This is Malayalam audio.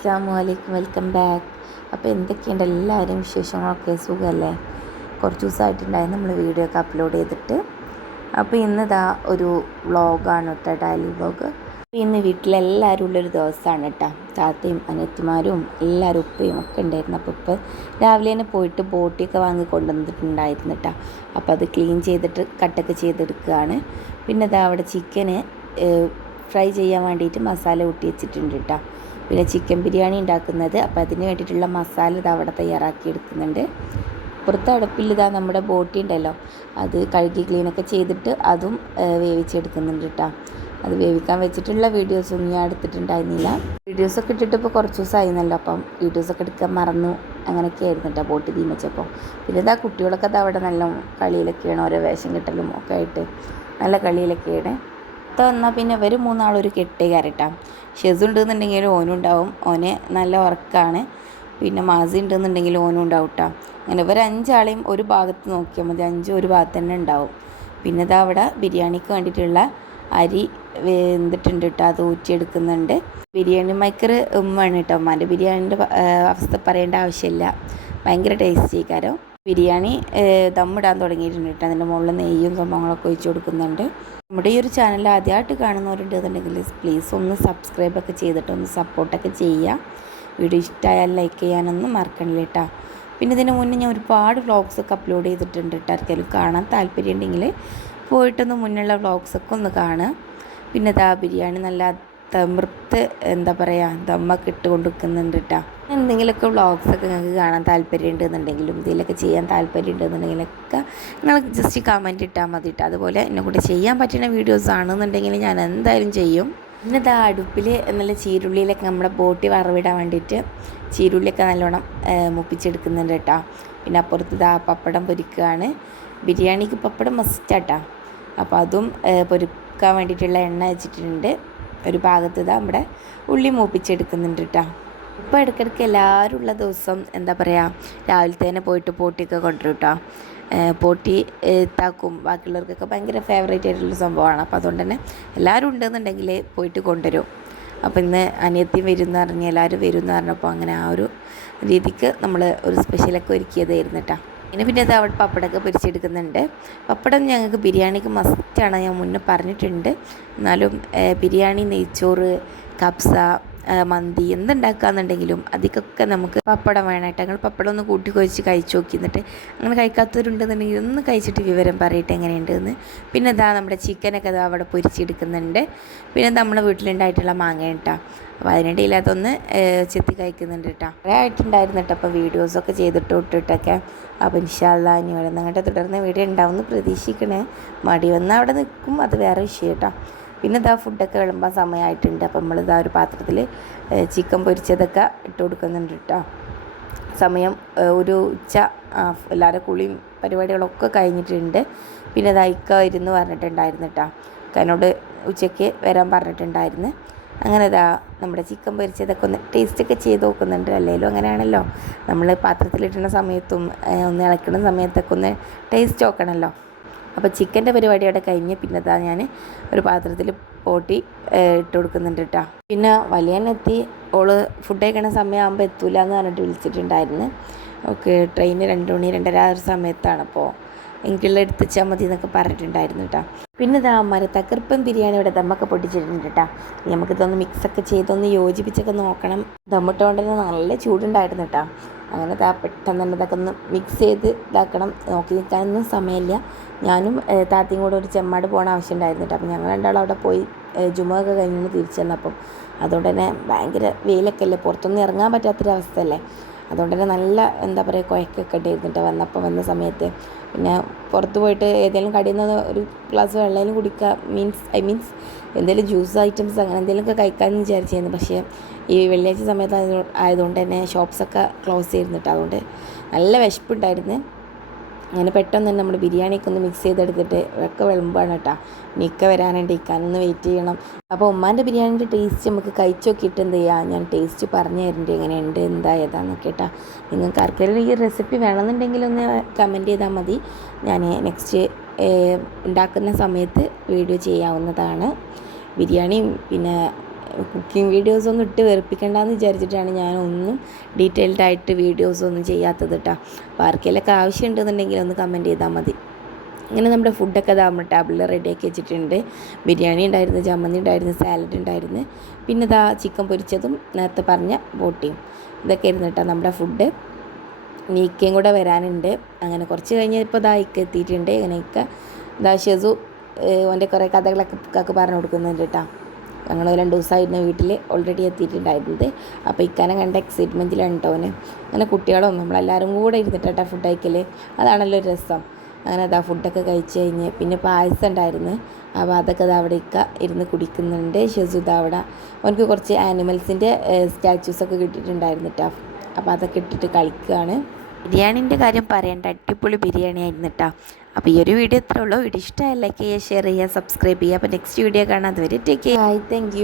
അസ്സാം വലൈക്കും വെൽക്കം ബാക്ക്. അപ്പോൾ എന്തൊക്കെയുണ്ട് എല്ലാവരും വിശേഷങ്ങളൊക്കെ? സുഖമല്ലേ കുറച്ച് ദിവസമായിട്ടുണ്ടായിരുന്നു നമ്മൾ വീഡിയോ ഒക്കെ അപ്ലോഡ് ചെയ്തിട്ട്. അപ്പോൾ ഇന്നിതാ ഒരു വ്ളോഗാണ് കേട്ടോ ഡെയിലി വ്ളോഗ്. ഇന്ന് വീട്ടിലെല്ലാവരും ഉള്ളൊരു ദിവസമാണ് കേട്ടോ. താത്തയും അനിയത്തിമാരും എല്ലാവരും ഉപ്പയും ഒക്കെ ഉണ്ടായിരുന്നു. അപ്പോൾ ഇപ്പം രാവിലെ തന്നെ പോയിട്ട് ബോട്ടിയൊക്കെ വാങ്ങി കൊണ്ടുവന്നിട്ടുണ്ടായിരുന്നു കേട്ടോ. അപ്പോൾ അത് ക്ലീൻ ചെയ്തിട്ട് കട്ടൊക്കെ ചെയ്തെടുക്കുകയാണ്. പിന്നെ ഇതാ അവിടെ ചിക്കന് ഫ്രൈ ചെയ്യാൻ വേണ്ടിയിട്ട് മസാല കൂട്ടി വെച്ചിട്ടുണ്ട് കേട്ടോ. പിന്നെ ചിക്കൻ ബിരിയാണി ഉണ്ടാക്കുന്നത്. അപ്പോൾ അതിന് വേണ്ടിയിട്ടുള്ള മസാല ഇത് അവിടെ തയ്യാറാക്കി എടുക്കുന്നുണ്ട്. പുറത്ത് അടുപ്പിൽ ഇതാ നമ്മുടെ ബോട്ടി ഉണ്ടല്ലോ അത് കഴുകി ക്ലീനൊക്കെ ചെയ്തിട്ട് അതും വേവിച്ചെടുക്കുന്നുണ്ട് കേട്ടോ അത് വേവിക്കാൻ വെച്ചിട്ടുള്ള വീഡിയോസൊന്നും ഞാൻ എടുത്തിട്ടുണ്ടായിരുന്നില്ല. വീഡിയോസൊക്കെ ഇട്ടിട്ട് ഇപ്പോൾ കുറച്ച് ദിവസമായിരുന്നല്ലോ അപ്പം വീഡിയോസൊക്കെ എടുക്കാൻ മറന്നു. അങ്ങനെയൊക്കെ ആയിരുന്നു കേട്ടോ ബോട്ട് തീമച്ചപ്പോൾ പിന്നെ ഇതാ കുട്ടികളൊക്കെ അത് അവിടെ നല്ല കളിയിലൊക്കെയാണ് ഓരോ വേഷം കിട്ടലും ഒക്കെ ആയിട്ട് നല്ല കളിയിലൊക്കെയാണ്. അടുത്ത വന്നാൽ പിന്നെ ഇവർ മൂന്നാളൊരു കെട്ടേ കയറിട്ടാം ഷെസ് ഉണ്ടെന്നുണ്ടെങ്കിൽ ഓനും ഉണ്ടാവും. ഓന് നല്ല വർക്കാണ്. പിന്നെ മാസി ഉണ്ടെന്നുണ്ടെങ്കിൽ ഓനും ഉണ്ടാവും കേട്ടോ അങ്ങനെ ഇവർ അഞ്ചാളെയും ഒരു ഭാഗത്ത് നോക്കിയാൽ മതി. അഞ്ചും ഒരു ഭാഗത്ത് തന്നെ ഉണ്ടാവും. പിന്നെ ഇതാ അവിടെ ബിരിയാണിക്ക് വേണ്ടിയിട്ടുള്ള അരി വെന്തിട്ടുണ്ട് കേട്ടോ? അത് ഊറ്റിയെടുക്കുന്നുണ്ട്. ബിരിയാണി മേക്കർ ഉമ്മയാണ് കേട്ടോ ഉമ്മാന്റെ. ബിരിയാണിന്റെ അവസ്ഥ പറയേണ്ട ആവശ്യമില്ല. ഭയങ്കര ടേസ്റ്റി കാരം. ബിരിയാണി ദമ്മിടാൻ തുടങ്ങിയിട്ടുണ്ട് കേട്ടോ. അതിന്റെ മുകളിൽ നെയ്യും സംഭവങ്ങളൊക്കെ ഒഴിച്ച് കൊടുക്കുന്നുണ്ട്. നമ്മുടെ ഈ ഒരു ചാനൽ ആദ്യമായിട്ട് കാണുന്നവരുണ്ട് എന്നുണ്ടെങ്കിൽ പ്ലീസ് ഒന്ന് സബ്സ്ക്രൈബ് ഒക്കെ ചെയ്തിട്ട് ഒന്ന് സപ്പോർട്ടൊക്കെ ചെയ്യുക. വീഡിയോ ഇഷ്ടമായാൽ ലൈക്ക് ചെയ്യാനൊന്നും മറക്കണില്ല കേട്ടോ. പിന്നെ ഇതിന് മുന്നേ ഞാൻ ഒരുപാട് വ്ളോഗ്സൊക്കെ അപ്ലോഡ് ചെയ്തിട്ടുണ്ട് കേട്ടോ. ആർക്കെങ്കിലും കാണാൻ താല്പര്യം ഉണ്ടെങ്കിൽ പോയിട്ടൊന്ന് മുന്നുള്ള വ്ളോഗ്സൊക്കെ ഒന്ന് കാണുക. പിന്നെ ഇതാ ബിരിയാണി നല്ല തമിർത്ത് എന്താ പറയുക ദമ്മൊക്കെ ഇട്ട് കൊണ്ടുവെക്കുന്നുണ്ട് കേട്ടോ എന്തെങ്കിലുമൊക്കെ വ്ളോഗ്സൊക്കെ നിങ്ങൾക്ക് കാണാൻ താല്പര്യം ഉണ്ടെന്നുണ്ടെങ്കിലും ഇതിലൊക്കെ ചെയ്യാൻ താല്പര്യം നിങ്ങൾ ജസ്റ്റ് കമന്റ് ഇട്ടാൽ മതി കേട്ടോ അതുപോലെ എന്നെ കൂടെ ചെയ്യാൻ പറ്റുന്ന വീഡിയോസ് ആണെന്നുണ്ടെങ്കിൽ ഞാൻ എന്തായാലും ചെയ്യും. പിന്നെ ഇതാ അടുപ്പിൽ നല്ല ചീരുള്ളിയിലൊക്കെ നമ്മുടെ ബോട്ടി വറവിടാൻ വേണ്ടിയിട്ട് ചീരുള്ളിയൊക്കെ നല്ലോണം മുപ്പിച്ചെടുക്കുന്നുണ്ട് കേട്ടോ പിന്നെ അപ്പുറത്ത് ഇതാ പപ്പടം പൊരിക്കുകയാണ് ബിരിയാണിക്ക് പപ്പടം മസ്റ്റാട്ടാ അപ്പോൾ അതും പൊരിക്കാൻ വേണ്ടിയിട്ടുള്ള എണ്ണ വെച്ചിട്ടുണ്ട്. ഒരു ഭാഗത്ത് ഇതാ നമ്മുടെ ഉള്ളി മൂപ്പിച്ചെടുക്കുന്നുണ്ട് കേട്ടോ ഇപ്പോൾ ഇടയ്ക്കിടയ്ക്ക് എല്ലാവരും ഉള്ള ദിവസം എന്താ പറയുക രാവിലത്തെ തന്നെ പോയിട്ട് പോട്ടിയൊക്കെ കൊണ്ടുവരും കേട്ടോ പോട്ടി താക്കും ബാക്കിയുള്ളവർക്കൊക്കെ ഭയങ്കര ഫേവറേറ്റ് ആയിട്ടുള്ള സംഭവമാണ്. അപ്പോൾ അതുകൊണ്ട് തന്നെ എല്ലാവരും ഉണ്ടെന്നുണ്ടെങ്കിൽ പോയിട്ട് കൊണ്ടുവരും. അപ്പോൾ ഇന്ന് അനിയത്തി വരും പറഞ്ഞ് എല്ലാവരും വരും എന്ന് പറഞ്ഞപ്പോൾ അങ്ങനെ ആ ഒരു രീതിക്ക് നമ്മൾ ഒരു സ്പെഷ്യലൊക്കെ ഒരുക്കിയതായിരുന്നു കേട്ടോ പിന്നെ പിന്നെ അത് അവിടെ പപ്പടമൊക്കെ പൊരിച്ചെടുക്കുന്നുണ്ട്. പപ്പടം ഞങ്ങൾക്ക് ബിരിയാണിക്ക് മസ്റ്റാണ് ഞാൻ മുന്നേ പറഞ്ഞിട്ടുണ്ട്. എന്നാലും ബിരിയാണി നെയ്ച്ചോറ് കബ്സ മന്തി എന്തുണ്ടാക്കാന്നുണ്ടെങ്കിലും അതിക്കൊക്കെ നമുക്ക് പപ്പടം വേണമായിട്ട് ഞങ്ങൾ പപ്പടം ഒന്ന് കൂട്ടി കുഴച്ച് കഴിച്ചു നോക്കി. എന്നിട്ട് അങ്ങനെ കഴിക്കാത്തവരുണ്ടെന്നുണ്ടെങ്കിൽ ഒന്ന് കഴിച്ചിട്ട് വിവരം പറയട്ടെ എങ്ങനെയുണ്ടെന്ന്. പിന്നെ ഇതാ നമ്മുടെ ചിക്കനൊക്കെ ഇതാ അവിടെ പൊരിച്ചെടുക്കുന്നുണ്ട്. പിന്നെ നമ്മുടെ വീട്ടിലുണ്ടായിട്ടുള്ള മാങ്ങ കേട്ടോ. അപ്പോൾ അതിനിടയിൽ അതൊന്ന് ചെത്തി കഴിക്കുന്നുണ്ട് കേട്ടോ. കുറേ ആയിട്ടുണ്ടായിരുന്നു കേട്ടോ. അപ്പോൾ വീഡിയോസൊക്കെ ചെയ്തിട്ട് ഇട്ടിട്ടൊക്കെ അപ്പോൾ ഇൻഷാല്ല ഇനി ഇവിടെ തുടർന്ന് വീഡിയോ ഉണ്ടാവുമെന്ന് പ്രതീക്ഷിക്കണേ. മടി വന്നാൽ അവിടെ നിൽക്കും. അത് വേറെ വിഷയം കേട്ടോ. പിന്നെ ഇതാ ഫുഡൊക്കെ വിളമ്പാൻ സമയമായിട്ടുണ്ട് അപ്പം നമ്മളിതാ ഒരു പാത്രത്തിൽ ചിക്കൻ പൊരിച്ചതൊക്കെ ഇട്ട് കൊടുക്കുന്നുണ്ട് കേട്ടോ സമയം ഒരു ഉച്ച എല്ലാവരും കുളിയും പരിപാടികളൊക്കെ കഴിഞ്ഞിട്ടുണ്ട്. പിന്നെ ഇതാ ഇക്ക ഇരുന്ന് പറഞ്ഞിട്ടുണ്ടായിരുന്നു കേട്ടോ ഇക്കനോട് ഉച്ചയ്ക്ക് വരാൻ പറഞ്ഞിട്ടുണ്ടായിരുന്നു. അങ്ങനെ ഇതാ നമ്മുടെ ചിക്കൻ പൊരിച്ചതൊക്കെ ഒന്ന് ടേസ്റ്റൊക്കെ ചെയ്ത് നോക്കുന്നുണ്ട്. അല്ലെങ്കിലും അങ്ങനെയാണല്ലോ. നമ്മൾ പാത്രത്തിലിട്ടുന്ന സമയത്തും ഒന്ന് ഇളക്കുന്ന സമയത്തൊക്കെ ഒന്ന് ടേസ്റ്റ് നോക്കണമല്ലോ അപ്പോൾ ചിക്കന്റെ പരിപാടി അവിടെ കഴിഞ്ഞ് പിന്നെ താ ഞാൻ ഒരു പാത്രത്തിൽ പോട്ടി ഇട്ട് കൊടുക്കുന്നുണ്ട് കേട്ടോ പിന്നെ വലിയനെത്തി ഓൾ ഫുഡ് കഴിക്കണ സമയമാകുമ്പോൾ എത്തൂല എന്ന് പറഞ്ഞിട്ട് വിളിച്ചിട്ടുണ്ടായിരുന്നു. ഓക്കെ ട്രെയിൻ രണ്ട് മണി രണ്ടര ആ ഒരു സമയത്താണ് അപ്പോൾ എനിക്കുള്ള എടുത്ത് വെച്ചാൽ മതി എന്നൊക്കെ പറഞ്ഞിട്ടുണ്ടായിരുന്നു കേട്ടോ. പിന്നെ ഇതാ മര തകർപ്പൻ ബിരിയാണി ഇവിടെ ദമ്മൊക്കെ പൊട്ടിച്ചിട്ടുണ്ട് കേട്ടോ. ഇനി നമുക്കിതൊന്ന് മിക്സൊക്കെ ചെയ്തൊന്ന് യോജിപ്പിച്ചൊക്കെ നോക്കണം. ദമ്മിട്ടുകൊണ്ട് തന്നെ നല്ല ചൂടുണ്ടായിരുന്നു കേട്ടോ. അങ്ങനെ ഇതാ പെട്ടെന്ന് തന്നെ ഇതൊക്കെ ഒന്ന് മിക്സ് ചെയ്ത് ഇതാക്കണം. നോക്കി നിൽക്കാനൊന്നും സമയമില്ല. ഞാനും താത്തയും കൂടെ ഒരു ചെമ്മാട് പോകണ ആവശ്യം ഉണ്ടായിരുന്നു കേട്ടോ. അപ്പോൾ ഞങ്ങൾ രണ്ടാളും അവിടെ പോയി ജുമൊക്കെ കഴിഞ്ഞ് തിരിച്ചു വന്നപ്പം അതുകൊണ്ട് തന്നെ ഭയങ്കര വെയിലൊക്കെ അല്ലേ? പുറത്തൊന്നും ഇറങ്ങാൻ പറ്റാത്തൊരവസ്ഥയല്ലേ? അതുകൊണ്ട് തന്നെ നല്ല എന്താ പറയുക കുഴക്കൊക്കെ ഉണ്ടായിരുന്നിട്ട് വന്നപ്പോൾ വന്ന സമയത്ത് പിന്നെ പുറത്ത് പോയിട്ട് ഏതെങ്കിലും കടയിൽ നിന്ന് ഒരു ഗ്ലാസ് വെള്ളയിലും കുടിക്കുക മീൻസ് ഐ മീൻസ് എന്തെങ്കിലും ജ്യൂസ് ഐറ്റംസ് അങ്ങനെ എന്തെങ്കിലുമൊക്കെ കഴിക്കാമെന്ന് വിചാരിച്ചിരുന്നു പക്ഷേ ഈ വെള്ളിയാഴ്ച സമയത്ത് ആയതു- ആയതുകൊണ്ട് തന്നെ ഷോപ്സൊക്കെ ക്ലോസ് ചെയ്തിരുന്നിട്ട് അതുകൊണ്ട് നല്ല വിശപ്പുണ്ടായിരുന്നു. അങ്ങനെ പെട്ടെന്ന് തന്നെ നമ്മൾ ബിരിയാണിയൊക്കെ ഒന്ന് മിക്സ് ചെയ്തെടുത്തിട്ട് ഒക്കെ വിളമ്പാണ് കേട്ടോ. മിക്ക വരാനുണ്ട്. ഇക്കാനൊന്ന് വെയിറ്റ് ചെയ്യണം. അപ്പോൾ ഉമ്മാന്റെ ബിരിയാണിന്റെ ടേസ്റ്റ് നമുക്ക് കഴിച്ച് നോക്കിയിട്ട് എന്ത് ചെയ്യുക ഞാൻ ടേസ്റ്റ് പറഞ്ഞു തരുന്നുണ്ട് എങ്ങനെയുണ്ട്? എന്താ? ഏതാന്നൊക്കെ കേട്ടോ. നിങ്ങൾക്ക് ആർക്കെങ്കിലും ഈ റെസിപ്പി വേണമെന്നുണ്ടെങ്കിൽ ഒന്ന് കമന്റ് ചെയ്താൽ മതി. ഞാൻ നെക്സ്റ്റ് ഉണ്ടാക്കുന്ന സമയത്ത് വീഡിയോ ചെയ്യാവുന്നതാണ്. ബിരിയാണിയും പിന്നെ കുക്കിംഗ് വീഡിയോസ് ഒന്നും ഇട്ട് വെറുപ്പിക്കണ്ടെന്ന് വിചാരിച്ചിട്ടാണ് ഞാൻ ഒന്നും ഡീറ്റെയിൽഡ് ആയിട്ട് വീഡിയോസ് ഒന്നും ചെയ്യാത്തത് കേട്ടോ അപ്പോൾ ആർക്കെങ്കിലൊക്കെ ആവശ്യമുണ്ടെന്നുണ്ടെങ്കിൽ ഒന്ന് കമന്റ് ചെയ്താൽ മതി. ഇങ്ങനെ നമ്മുടെ ഫുഡൊക്കെ ഇതാ നമ്മൾ ടേബിളിൽ റെഡിയാക്കി വെച്ചിട്ടുണ്ട്. ബിരിയാണി ഉണ്ടായിരുന്നു ചമ്മന്തി ഉണ്ടായിരുന്നു സാലഡ് ഉണ്ടായിരുന്നു. പിന്നെ ഇതാ ചിക്കൻ പൊരിച്ചതും നേരത്തെ പറഞ്ഞ ബോട്ടിയും. ഇതൊക്കെ ആയിരുന്നു കേട്ടോ നമ്മുടെ ഫുഡ് നീക്കയും കൂടെ വരാനുണ്ട്. അങ്ങനെ കുറച്ച് കഴിഞ്ഞപ്പോൾ ഇതാ ഇക്ക എത്തിയിട്ടുണ്ട്. അങ്ങനെ ഇക്ക ഇതാ ഷെസു ഓന്റെ കുറേ കഥകളൊക്കെ പറഞ്ഞു കൊടുക്കുന്നുണ്ട് കേട്ടോ ഞങ്ങൾ രണ്ട് ദിവസമായിരുന്നു വീട്ടിൽ ഓൾറെഡി എത്തിയിട്ടുണ്ടായിരുന്നത്. അപ്പോൾ ഇക്കാനെ കണ്ട എക്സൈറ്റ്മെന്റിലാണ് കേട്ടോ അവന് അങ്ങനെ കുട്ടികളും നമ്മളെല്ലാവരും കൂടെ ഇരുന്നിട്ടാ ഫുഡ് കഴിക്കൽ അതാണല്ലോ രസം. അങ്ങനെ അതാ ഫുഡൊക്കെ കഴിച്ച് കഴിഞ്ഞ് പിന്നെ പായസം ഉണ്ടായിരുന്നു. അപ്പോൾ അതൊക്കെ അത് അവിടെ ഇക്ക ഇരുന്ന് കുടിക്കുന്നുണ്ട്. ഷെസു ഇതാ അവിടെ. അവനക്ക് കുറച്ച് ആനിമൽസിന്റെ സ്റ്റാച്യൂസൊക്കെ കിട്ടിയിട്ടുണ്ടായിരുന്നു കേട്ടോ അപ്പോൾ അതൊക്കെ ഇട്ടിട്ട് കളിക്കുകയാണ് ബിരിയാണീന്റെ കാര്യം പറയേണ്ട. അടിപൊളി ബിരിയാണി ആയിരുന്നു കേട്ടോ അപ്പോൾ ഈ ഒരു വീഡിയോ ഇത്രേ ഉള്ളൂ. വീഡിയോ ഇഷ്ടമായി ലൈക്ക് ചെയ്യുക ഷെയർ ചെയ്യുക സബ്സ്ക്രൈബ് ചെയ്യുക. അപ്പോൾ നെക്സ്റ്റ് വീഡിയോ കാണാൻ അതുവരെ ടേക്ക് കെയർ ബൈ താങ്ക്